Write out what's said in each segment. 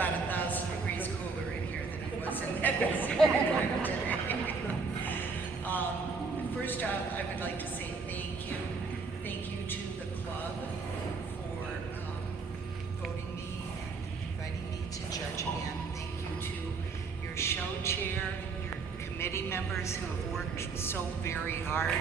about 1,000 degrees cooler in here than it was in that today. First off, I would like to say thank you. Thank you to the club for voting me and inviting me to judge again. Thank you to your show chair, your committee members who have worked so very hard.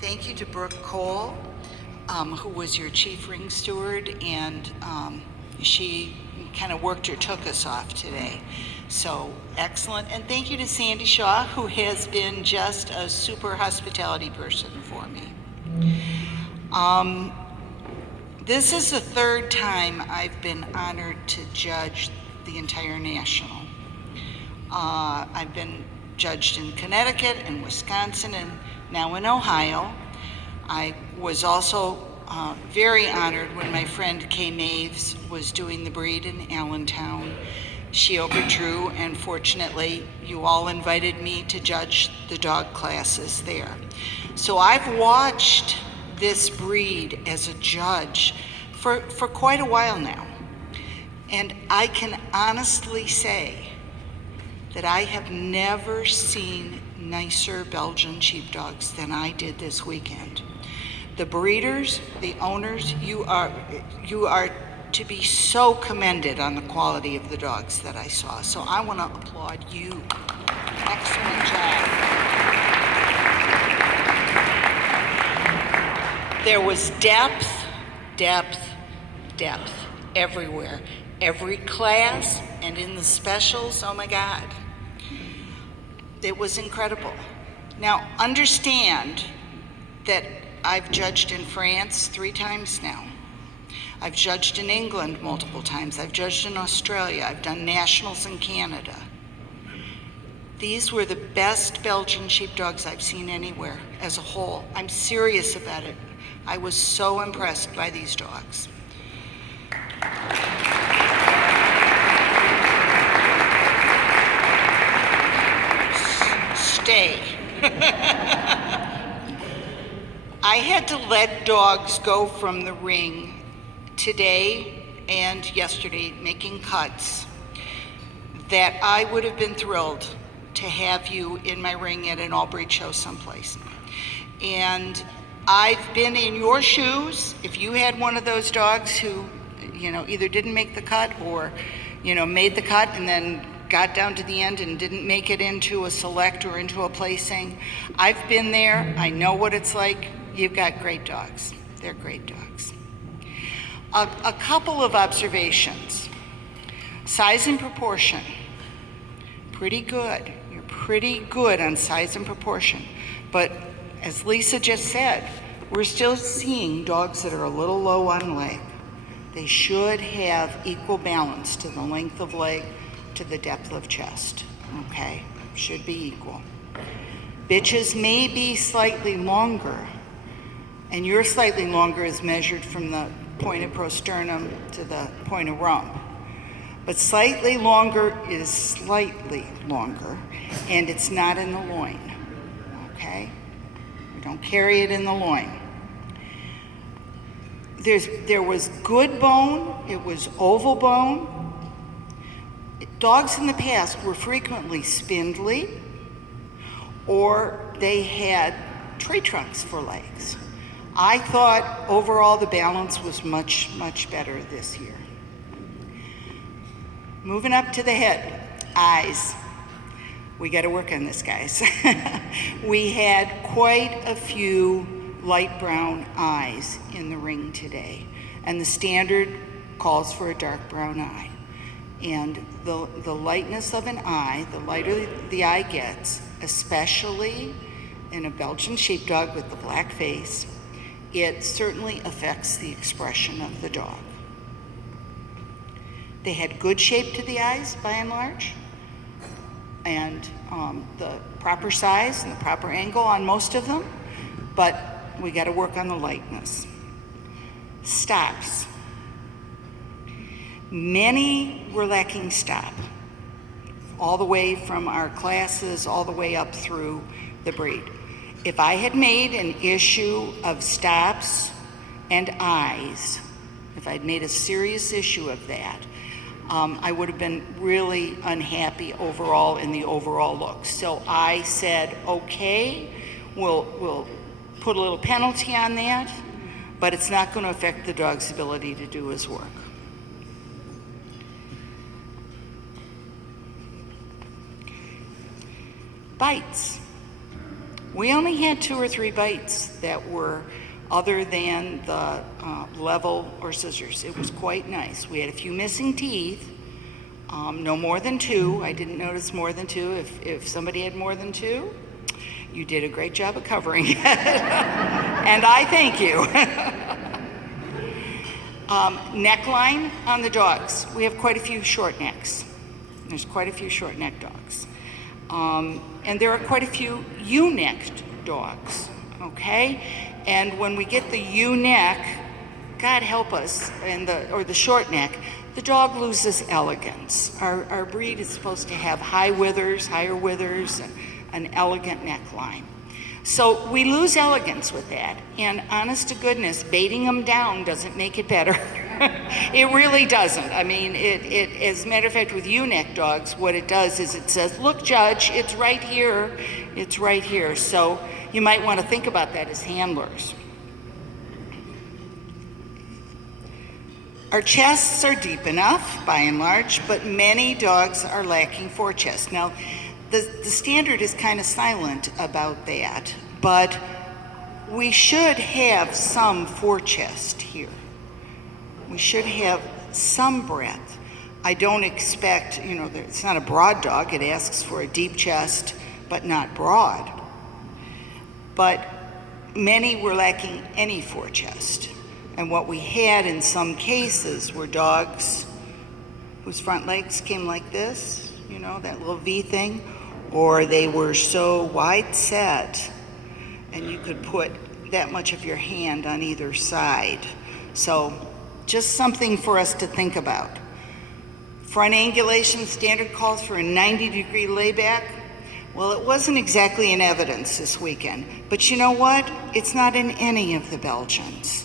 Thank you to Brooke Cole, who was your chief ring steward, and she kind of worked her took us off today. So excellent. And thank you to Sandy Shaw, who has been just a super hospitality person for me. This is the third time I've been honored to judge the entire National. I've been judged in Connecticut and Wisconsin and now in Ohio. I was also very honored when my friend Kay Maves was doing the breed in Allentown. She overdrew, and fortunately, you all invited me to judge the dog classes there. So I've watched this breed as a judge for quite a while now. And I can honestly say that I have never seen nicer Belgian sheepdogs than I did this weekend. The breeders, the owners, you are to be so commended on the quality of the dogs that I saw. So I want to applaud you. Excellent job. There was depth everywhere. Every class and in the specials, oh my God. It was incredible. Now understand that I've judged in France 3 times now. I've judged in England multiple times. I've judged in Australia. I've done nationals in Canada. These were the best Belgian sheepdogs I've seen anywhere as a whole. I'm serious about it. I was so impressed by these dogs. Stay. I had to let dogs go from the ring today and yesterday making cuts that I would have been thrilled to have you in my ring at an all-breed show someplace. And I've been in your shoes. If you had one of those dogs who, either didn't make the cut or, made the cut and then got down to the end and didn't make it into a select or into a placing, I've been there. I know what it's like. You've got great dogs. They're great dogs. A couple of observations. Size and proportion. Pretty good. You're pretty good on size and proportion. But as Lisa just said, we're still seeing dogs that are a little low on leg. They should have equal balance to the length of leg, to the depth of chest. Okay? Should be equal. Bitches may be slightly longer, and your slightly longer is measured from the point of prosternum to the point of rump. But slightly longer is slightly longer, and it's not in the loin, okay? We don't carry it in the loin. There was good bone, it was oval bone. Dogs in the past were frequently spindly, or they had tree trunks for legs. I thought overall the balance was much, much better this year. Moving up to the head, eyes. We got to work on this, guys. We had quite a few light brown eyes in the ring today, and the standard calls for a dark brown eye. And the lightness of an eye, the lighter the eye gets, especially in a Belgian sheepdog with the black face, it certainly affects the expression of the dog. They had good shape to the eyes, by and large, and the proper size and the proper angle on most of them, but we got to work on the lightness. Stops. Many were lacking stop, all the way from our classes, all the way up through the breed. If I had made an issue of stops and eyes, if I'd made a serious issue of that, I would have been really unhappy overall in the overall look. So I said, okay, we'll put a little penalty on that, but it's not going to affect the dog's ability to do his work. Bites. We only had 2 or 3 bites that were other than the level or scissors. It was quite nice. We had a few missing teeth, no more than 2. I didn't notice more than 2. If somebody had more than 2, you did a great job of covering it. And I thank you. Neckline on the dogs. We have quite a few short necks. There's quite a few short neck dogs. And there are quite a few U-necked dogs, okay? And when we get the U-neck, God help us, or the short neck, the dog loses elegance. Our breed is supposed to have higher withers, an elegant neckline. So we lose elegance with that. And honest to goodness, baiting them down doesn't make it better. It really doesn't. I mean, as a matter of fact, with U-neck dogs, what it does is it says, look, Judge, it's right here. It's right here. So you might want to think about that as handlers. Our chests are deep enough, by and large, but many dogs are lacking forechest. Now, the standard is kind of silent about that, but we should have some forechest here. We should have some breadth. I don't expect, it's not a broad dog. It asks for a deep chest, but not broad. But many were lacking any forechest. And what we had in some cases were dogs whose front legs came like this, that little V thing, or they were so wide set and you could put that much of your hand on either side. So just something for us to think about. Front angulation standard calls for a 90-degree layback. Well, it wasn't exactly in evidence this weekend, but you know what? It's not in any of the Belgians.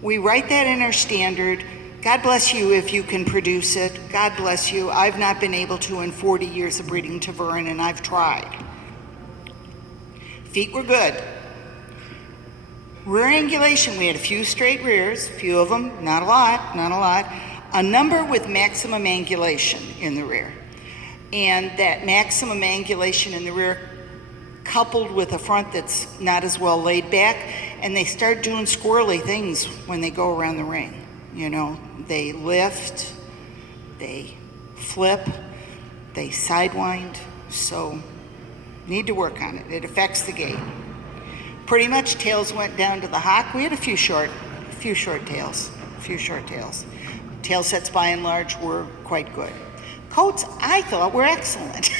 We write that in our standard. God bless you if you can produce it. God bless you. I've not been able to in 40 years of breeding Tervuren, and I've tried. Feet were good. Rear angulation, we had a few straight rears, a few of them, not a lot. A number with maximum angulation in the rear. And that maximum angulation in the rear coupled with a front that's not as well laid back, and they start doing squirrely things when they go around the ring. They lift, they flip, they sidewind, so need to work on it. It affects the gait. Pretty much tails went down to the hock. We had a few short tails. Tail sets by and large were quite good. Coats, I thought, were excellent,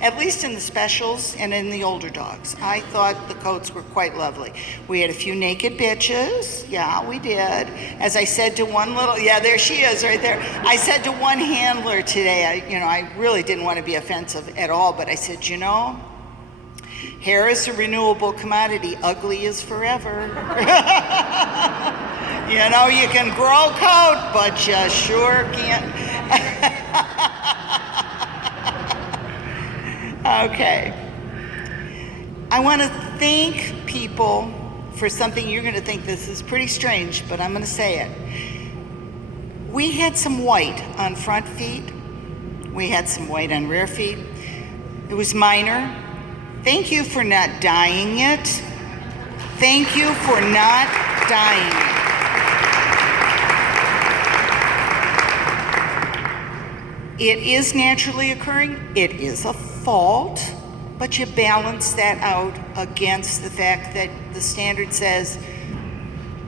at least in the specials and in the older dogs. I thought the coats were quite lovely. We had a few naked bitches. Yeah, we did. As I said to one there she is right there. I said to one handler today, I really didn't want to be offensive at all, but I said, hair is a renewable commodity. Ugly is forever. You can grow coat, but you sure can't. Okay. I want to thank people for something. You're going to think this is pretty strange, but I'm going to say it. We had some white on front feet. We had some white on rear feet. It was minor. Thank you for not dyeing it. Thank you for not dyeing it. It is naturally occurring. It is a fault, but you balance that out against the fact that the standard says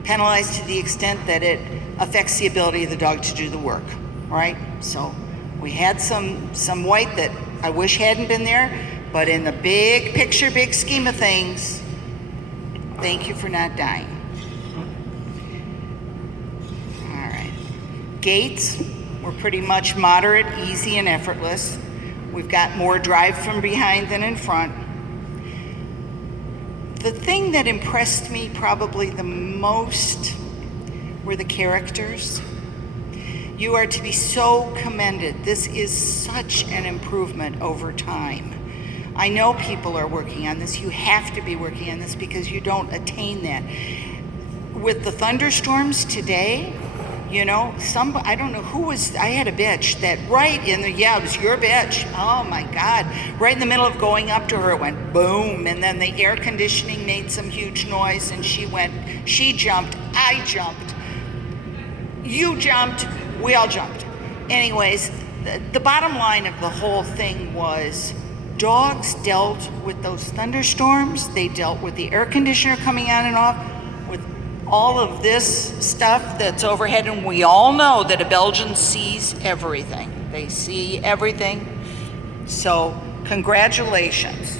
penalize to the extent that it affects the ability of the dog to do the work, right? So we had some white that I wish hadn't been there, but in the big picture, big scheme of things, thank you for not dying. All right. Gaits were pretty much moderate, easy, and effortless. We've got more drive from behind than in front. The thing that impressed me probably the most were the characters. You are to be so commended. This is such an improvement over time. I know people are working on this. You have to be working on this because you don't attain that. With the thunderstorms today, you know, I don't know who was, I had a bitch that right in the, yeah, it was your bitch. Oh my God. Right in the middle of going up to her, it went boom. And then the air conditioning made some huge noise and she jumped, I jumped, you jumped, we all jumped. Anyways, the bottom line of the whole thing was dogs dealt with those thunderstorms. They dealt with the air conditioner coming on and off, with all of this stuff that's overhead. And we all know that a Belgian sees everything. They see everything. So congratulations.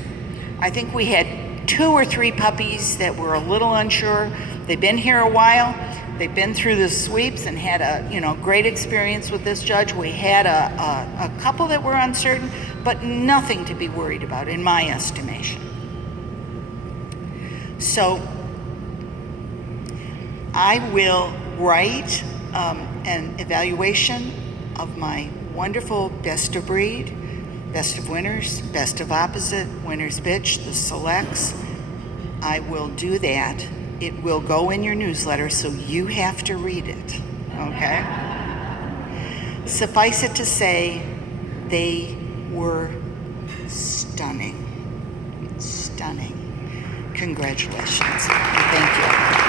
I think we had 2 or 3 puppies that were a little unsure. They've been here a while. They've been through the sweeps and had a great experience with this judge. We had a couple that were uncertain, but nothing to be worried about in my estimation. So I will write an evaluation of my wonderful best of breed, best of winners, best of opposite, winner's bitch, the selects. I will do that. It will go in your newsletter, so you have to read it, okay? Suffice it to say, they were stunning. Stunning. Congratulations. Thank you.